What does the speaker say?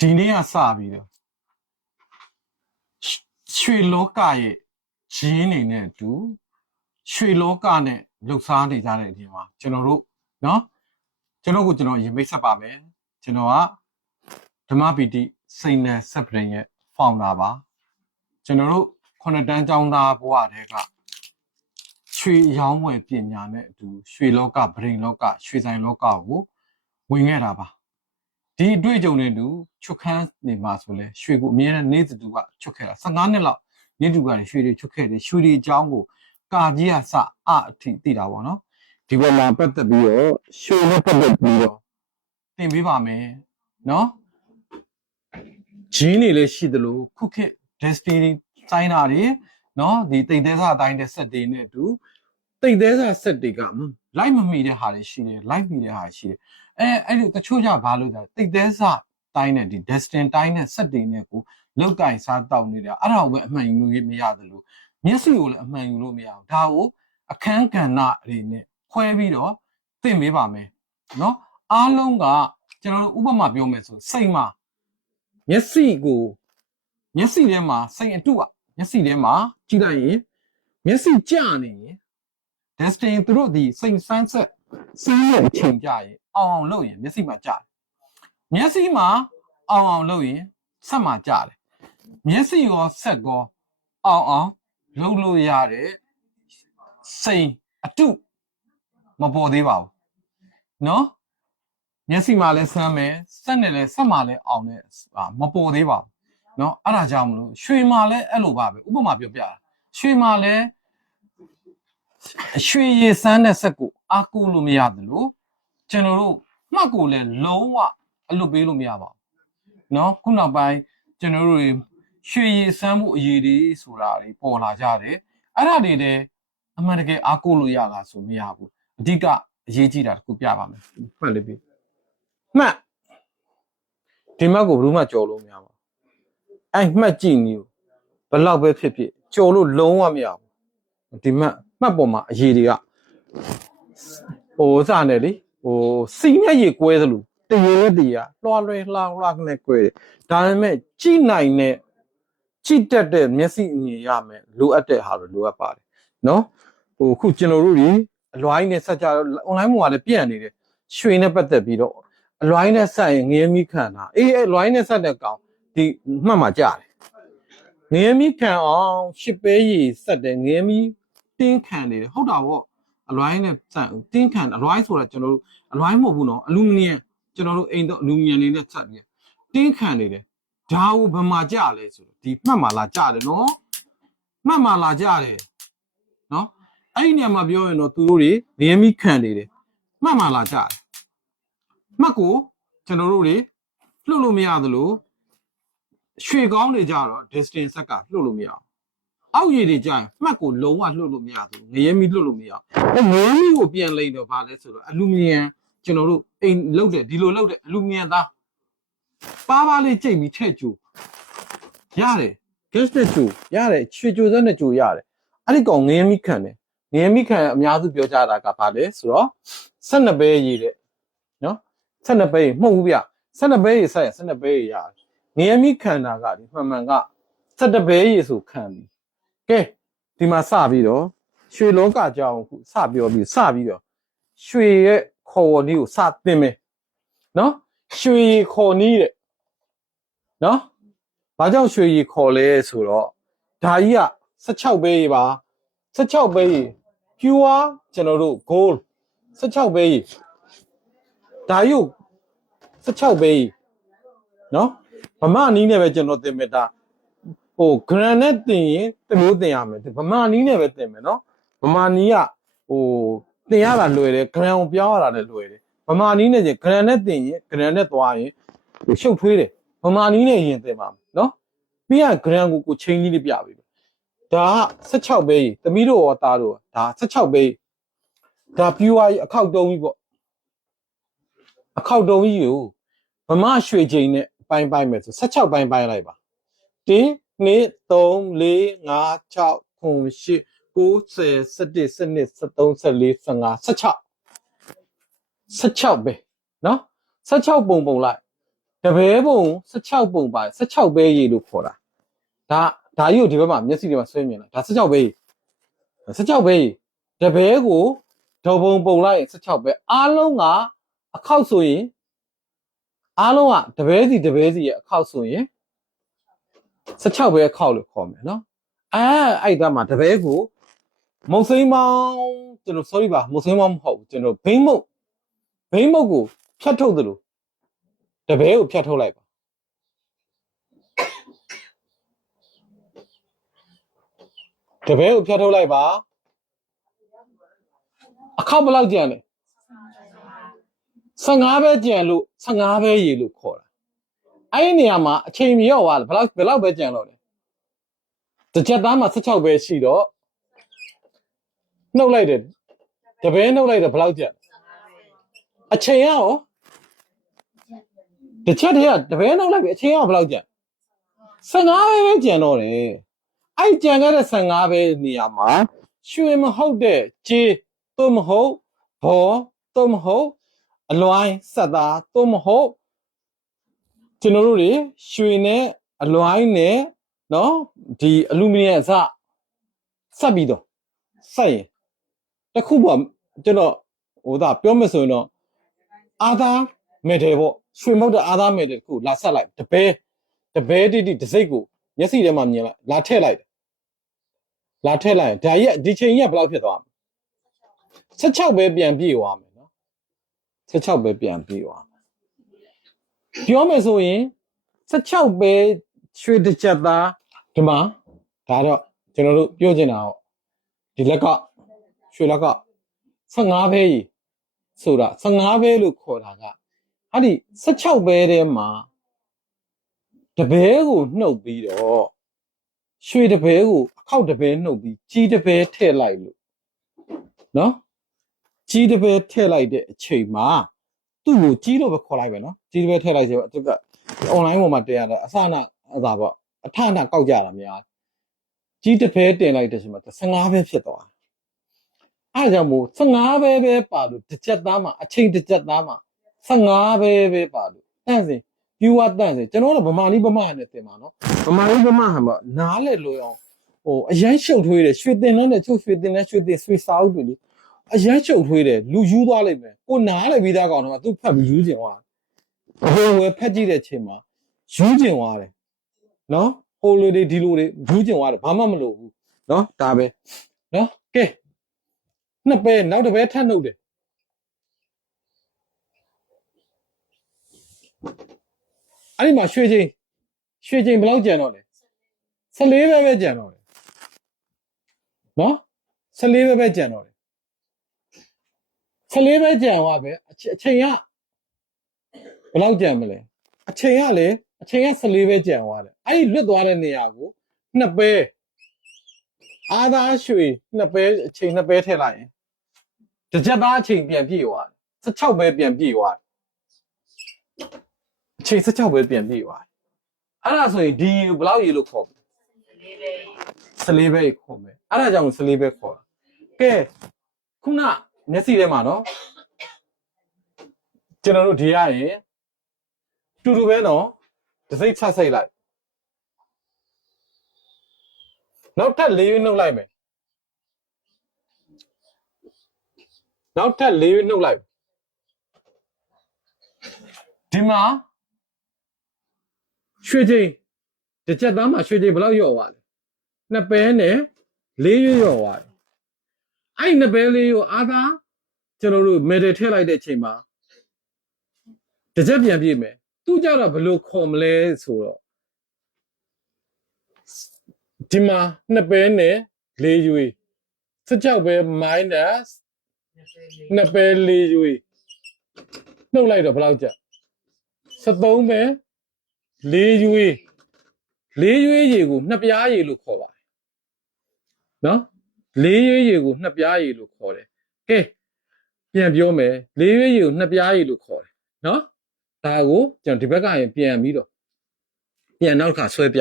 ဒီနေ့ကစပြီးတော့ရွှေလောကရဲ့ဂျင်းနေနဲ့အတူရွှေလောကနဲ့လှုပ်ရှားနေကြတဲ့အချိန်မှာကျွန်တော်တို့เนาะကျွန်တော်ရင်မိတ်ဆက်ပါမယ်ကျွန်တော်ကဓမ္မပီတိစိန်နယ်ဆက်ပရင်ရဲ့ founder ပါကျွန်တော်တို့ခုနှစ်တန်းကျောင်းသားဘဝတည်းကရွှေရောင်းဝယ်ပညာနဲ့အတူရွှေလောကဗရင်လောကရွှေဆိုင်လောကကိုဝင်ခဲ့တာပါဒီအတွေ့အကြုံတွေတူချွတ်ခန်းနေမှာဆိုလဲရွှေကိုအမြဲတမ်းနေသူကချွတ်ခဲ့တာ15နှစ်လောက်နေသူကရွှေတွေချွတ်ခဲ့တယ်ရွှေတွေအကြောင်းကိုကာကြီးကစအထိသိတာပေါ့နော်ဒီဘက်မှာပတ်သက်ပြီးတော့ရွှေနဲ့ပတ်သက်ပြီးတော့သင်ပေးပါမယ်နော်ဂျင်းတွေလည်းရှိသလိုခုခေတ် destiny စိုင်းတာတွေနော်ဒီတိတ်သေးစားအတိုင်းတဲ့ဆက်တွေနဲ့အတူတိတ်သေးစားဆက်တွေကလိုက်မမီတဲ့ဟာတွေရှိတယ်လိုက်မီတဲ့ဟာရှိတယ်အဲ့ဒီတချို့ကြဘာလို့လဲတိတ်သေးစားတိုင်းနဲ့ဒီ destiny တိုင်းနဲ့ဆက်တွေနဲ့ကိုလောက်ကင်စားတောက်နေတာအဲ့ဒါကိုပဲအမှန်ယူလို့မရသလိုမျက်စိကိုလည်းအမှန်ယူလို့မရဘူးဒါကိုအခန်းကဏ္ဍတွေနဲ့ခွဲပြီးတော့သင်ပေးပါမယ်နော်အားလုံးကကျွန်တော်တို့ဥပမာပြောမယ်ဆိုစိတ်မှာမျက်စိထဲမှာစိတ်အတုอ่ะမျက်စိထဲမှာကြည့်လိုက်ရင်မျက်စိကျနေရင် destiny သူတို့ဒီစိတ်ဆန်းဆက်စမ်းတဲ့အချိန်ကြရင်အောင်လုပ်ရင်မျက်စိမှာကျတယ်မျက်စိမှာအောင်လုပ်ရင်ဆက်မှာကျတယ်မျက်စိရောဆက်ရောအောင်လုပ်လို့ရတဲ့စိတ်အတုမပေါ်သေးပါဘူးเนาะမျက်စိမှာလည်းဆမ်းမယ်ဆက်နဲ့လည်းဆက်မှာလည်းအောင်နဲ့မပေါ်သေးပါဘူးเนาะအဲ့ဒါကြောင့်မလို့ရွှေမှာလည်းအဲ့လိုပါပဲဥပမာပြောပြတာရွှေမှာလည်းရွှေရည်စမ်းတဲ့ဆက်ကိုအားကိုးလို့မရတယ်လို့ကျွန်တော်တို့မှတ်ကိုလည်းလုံးဝအလွတ်ပေးလို့မရပါဘူးเนาะခုနောက်ပိုင်းကျွန်တော်တို့ရွှေရည်စမ်းမှုအရေးတွေဆိုတာတွေပေါ်လာကြတယ်အဲ့ဒါတွေလည်းအမှန်တကယ်အားကိုးလို့ရလားဆိုမရဘူးအဓိကအရေးကြီးတာတခုပြပါမယ်မှတ်လေးပြီမှတ်ဒီမှတ်ကိုဘယ်သူမှကြော်လို့မရပါဘူးအဲ့မှတ်ကြည့်နေဘယ်လောက်ပဲဖြစ်ဖြစ်ကြော်လို့လုံးဝမရဘူးဒီမှတ်ပေါ်မှာအရေးတွေကစနေလေစီနဲ့ရေကွဲသလိုတရေနဲ့တရေလွှားနဲ့ကွဲတယ်ဒါပေမဲ့ကြည့်နိုင်တဲ့ကြည့်တတ်တဲ့မျက်စိအမြင်ရမယ်လိုအပ်တဲ့ဟာလိုလိုအပ်ပါတယ်နော်ခုကျွန်တော်တို့ဒီအလွိုင်းနဲ့ဆက်ကြ online မှာလည်းပြန့်နေတယ်ရွှေနဲ့ပတ်သက်ပြီးတော့အလွိုင်းနဲ့ဆက်ရင်ငရဲမိခံတာအလွိုင်းနဲ့ဆက်တဲ့ကောင်ဒီမှတ်မှာကြားတယ်ငရဲမိခံအောင်ရှစ်ပဲရည်ဆက်တယ်ငရဲမိတင်းခံနေတယ်ဟုတ်တာပေါ့အလွိုင်းနဲ့ဆက်တင်းခံအလွိုင်းဆိုတာကျွန်တော်တို့အလွိုင်းမဟုတ်ဘူးနော်အလူမီနီယံကျွန်တော်တို့အိမ်တော့အလူမီနီယံလေးနဲ့ဆက်ပြီးတင်းခံနေတယ်ဒါကိုဘယ်မှာကြလဲဆိုတော့ဒီမှတ်မှာလာကြတယ်နော်မှတ်မှာလာကြတယ်နော်အဲ့ဒီနေရာမှာပြောရင်တော့သူတို့တွေငရဲမိခံနေတယ်မှတ်မှာလာကြတယ်မှတ်ကိုကျွန်တော်တို့တွေလှုပ်လို့မရသလိုရွှေကောင်းတွေကြတော့ distance ဆက်ကလှုပ်လို့မရအောင်အောက်ရည်တွေကြရင်မှတ်ကိုလုံးဝလှုပ်လို့မရဘူးငရဲမီလှုပ်လို့မရအောင်ငရဲမီကိုပြန်လိမ့်တော့ဗာလဲဆိုတော့အလူမီနီယံကျွန်တော်တို့အိမ်လှုပ်တယ်ဒီလိုလှုပ်တယ်အလူမီနီယံသားပါးလေးကြိတ်ပြီးထည့်ကြိုရတယ် gas နဲ့ကြိုရတယ်ရွှေကြိုစက်နဲ့ကြိုရတယ်အဲ့ဒီကောင်ငရဲမီခံတယ်ငရဲမီခံအများစုပြောကြတာကဗာလဲဆိုတော့12ပဲရည်တဲ့နော်12ပဲရည်မှုတ်ဘူးဗျ12ပဲရည်ဆက်ရ12ပဲရည်ရတယ်ငရဲမီခံတာကဒီမှန်က17ပဲရည်ဆိုခံပြီကဲဒီမှာစပြီးတော့ရွှေလောကကြောင်းခုစပြောပြီးစပြီးတော့ရွှေရဲ့ခေါ်ဝေါ်နည်းကိုစသင်မယ်နော်ရွှေခေါ်နည်းတဲ့နော်ဘာကြောင့်ရွှေရီခေါ်လဲဆိုတော့ဒါကြီးက16ပဲကြီးပါ16ပဲကြီး pure ကျွန်တော်တို့ gold 16ပဲကြီးဒါကြီးကို16ပဲကြီးနော်ဗမာနီးနဲ့ပဲကျွန်တော်သင်မယ်ဒါgrand နဲ့သင်ရင်တမျိုးသင်ရမယ်ဗမာနီးနဲ့ပဲသင်မယ်နော်ဗမာနီးကသင်ရတာလွယ်တယ် grand ကိုပြောင်းရတာလည်းလွယ်တယ်ဗမာနီးနဲ့ကျ grand နဲ့သင်ရင် grand နဲ့သွားရင်ရှုပ်ထွေးတယ်ဗမာနီးနဲ့ရင်သင်ပါမယ်နော်ပြီးရင် grand ကိုချင်းကြီးလေးပြပေးမယ်ဒါက16ပဲကြီးသမီးတို့ရောသားတို့ဒါ16ပဲကြီးဒါ pure ကြီးအခောက်တုံးကြီးပေါ့အခောက်တုံးကြီးကိုဗမာရွှေချိန်နဲ့ပိုင်းမယ်ဆို16ပိုင်းလိုက်ပါ1 2 3 4 5 6 7 8 9 10 11 12 13 14 15 16ပဲနော်16ပုံလိုက် တပဲပုံ16ပုံပါ16ပဲရေလို့ခေါ်တာဒါကြီးကိုဒီဘက်မှာမျက်စိတွေမှာဆွဲမြင်တာဒါ16ပဲရေ16ပဲရေတပဲကိုဒေါ်ပုံပုံလိုက်ရင်16ပဲအားလုံးကအခောက်ဆိုရင်အားလုံးကတပဲစီရဲ့အခောက်ဆိုရင်16ပဲအခောက်လို့ခေါ်မယ်နော်အဲ့ဒါမှတပဲကိုမုံစိမ်းမောင်းကျွန်တော် sorry ပါမုံစိမ်းမောင်းမဟုတ်ဘူးကျွန်တော်ဘိန်းမုတ်ကိုဖြတ်ထုတ်သလိုတပဲကိုဖြတ်ထုတ်လိုက်ပါတပဲကိုဖြတ်ထုတ်လိုက်ပါအခောက်ဘယ်လောက်ကျန်လဲ15ပဲကျန်လို့15ပဲရေလို့ခေါ်တာအဲ့ဒီနေရာမှာအချိန်မြော့သွားတယ်ဘယ်လောက်ပဲကျန်တော့လဲတစ်ချက်သားမှာ16ပဲရှိတော့နှုတ်လိုက်တယ်တပဲနှုတ်လိုက်တယ်ဘယ်လောက်ကျန်အချိန်ရောတစ်ချက်တည်းကတပဲနှုတ်လိုက်ပြီအချိန်ရောဘယ်လောက်ကျန်15ပဲကျန်တော့တယ်အဲ့ကျန်ခဲ့တဲ့15ပဲနေရာမှာရွှေမဟုတ်တဲ့ကြေးသို့မဟုတ်ဘောသို့မဟုတ်အလွိုင်းဆက်သားသို့မဟုတ်ကျွန်တော်တို့တွေရွှေနဲ့အလွိုင်းနဲ့နော်ဒီအလူမီနီယံအစဆက်ပြီးတော့ဆက်ရင်တခုပေါ့ကျွန်တော်ပြောမယ်ဆိုရင်တော့အာသာမယ်တယ်ပေါ့ရွှေမဟုတ်တဲ့အာသာမယ်တယ်တခုလာဆက်လိုက်တပဲတိတစိတ်ကိုမျက်စိထဲမှာမြင်လိုက်လာထည့်လိုက်ဒါကြီးဒီချိန်ကြီးကဘယ်လောက်ဖြစ်သွားမလဲ16ပဲပြန်ပြေးသွားမယ်နော်16ပဲပြန်ပြေးသွားမယ်ပြောမယ်ဆိုရင်16ပဲရွှေတစ်ချက်သားဒီမှာဒါတော့ကျွန်တော်တို့ပြောချင်တာဟောဒီလက်ကရွှေလက်က15ပဲကြီးဆိုတာ15ပဲလို့ခေါ်တာကအဲ့ဒီ16ပဲထဲမှာတပဲကိုနှုတ်ပြီးတော့ရွှေတပဲကိုအခောက်တပဲနှုတ်ပြီးကြီးတပဲထည့်လိုက်လို့နော်ကြီးတပဲထည့်လိုက်တဲ့အချိန်မှာသူ့ကိုကြီးတော့ပဲခေါ်လိုက်ပဲနော်ကြီးတပဲထည့်လိုက်ဆိုတော့သူက online ပေါ်မှာတင်ရတယ်အစနာပေါ့အထနာကောက်ကြတာများကြီးတပဲတင်လိုက်တဲ့ချိန်မှာ15ပဲဖြစ်သွားအဲ့ဒါကြောင့်မို့15ပဲပါလို့တစ်ချက်သားမှာအချိန်တစ်ချက်သားမှာ15ပဲပါလို့တန့်စင် viewer တန့်စင်ကျွန်တော်တို့ဗမာလေးဗမာနဲ့တင်ပါနော်ဗမာလေးဗမာဟံပေါ့နားလေလို့အောင်အရန်ရှုပ်ထွေးတယ်ရွှေတင်နဲ့ချုပ်ရွှေတင်ဆွေစာအုပ်တွေလေအရန်ရှုပ်ထွေးတယ်လူယူသွားလိုက်မယ်ကိုနားလေပြီးသားကောင်တော့သူဖတ်ပြီးယူကျင်သွားဝယ်ဖက်ကြည့်တဲ့ချိန်မှာယူကျင်သွားတယ်နော်ဟိုလိုတွေဒီလိုတွေယူကျင်သွားတယ်ဘာမှမလုပ်ဘူးနော်ဒါပဲနော်ကဲနှစ်ပဲနောက်တစ်ပဲထပ်နှုတ်တယ်အဲ့ဒီမှာရွှေချိန်ဘယ်လောက်ကျန်တော့လဲ14ပဲကျန်တော့တယ်နော်14ပဲကျန်တော့တယ်14ပဲကျန်သွားပဲအချိန်ကဘယ်လောက်ကျန်မလဲအချိန်က14ပဲကျန်သွားတယ်အဲ့ဒီလွတ်သွားတဲ့နေရာကိုနှစ်ပဲအာသာရွှေနှစ်ပဲအချိန်နှစ်ပဲထည့်လိုက်ရင်တစ်ချက်သားအချိန်ပြန်ပြည့်သွားတယ်16ပဲပြန်ပြည့်သွားတယ်အချိန်16ပဲပြန်ပြည့်သွားတယ်အဲ့ဒါဆိုရင်ဒီဘယ်လောက်ရေလို့ခေါ်မလဲ14ပဲခေါ်မယ်အဲ့ဒါကြောင့်14ပဲခေါ်တာကဲခုနမျက်စိထဲမှာနော်ကျွန်တော်တို့ဒီရရင်တူတူပဲနော်တစ်စိတ်ဆက်စိတ်လိုက်နောက်ထပ်၄ရွေးနှုတ်လိုက်မယ်နောက်ထပ်၄ရွေးနှုတ်လိုက်ဒီမှာရွှေချိန်တစ်ချက်သားမှာရွှေချိန်ဘယ်လောက်လျော့သွားလဲနှစ်ပဲနဲ့၄ရွေးလျော့သွားတယ်အဲ့နှစ်ပဲလေးကိုအာသာကျွန်တော်တို့မယ်တယ်ထည့်လိုက်တဲ့အချိန်မှာတစ်ချက်ပြန်ပြည့်မယ်သူကြတော့ဘယ်လိုခေါ်မလဲဆိုတော့ဒီမှာနှစ်ပဲနဲ့၄ရွေး16ပဲ minus နှစ်ပဲ၄ရွေးနှုတ်လိုက်တော့ဘယ်လောက်ကျ73ပဲ၄ရွေးရေကိုနှစ်ပြားရေလို့ခေါ်ပါတယ်နော်၄ရွေးရေကိုနှစ်ပြားရေလို့ခေါ်တယ်ကဲပြန်ပြောမယ်၄ရွေးရေကိုနှစ်ပြားရေလို့ခေါ်တယ်နော်ဒါကိုကျွန်တော်ဒီဘက်ကရင်ပြန်ပြီးတော့ပြန်နောက်ခါဆွဲပြ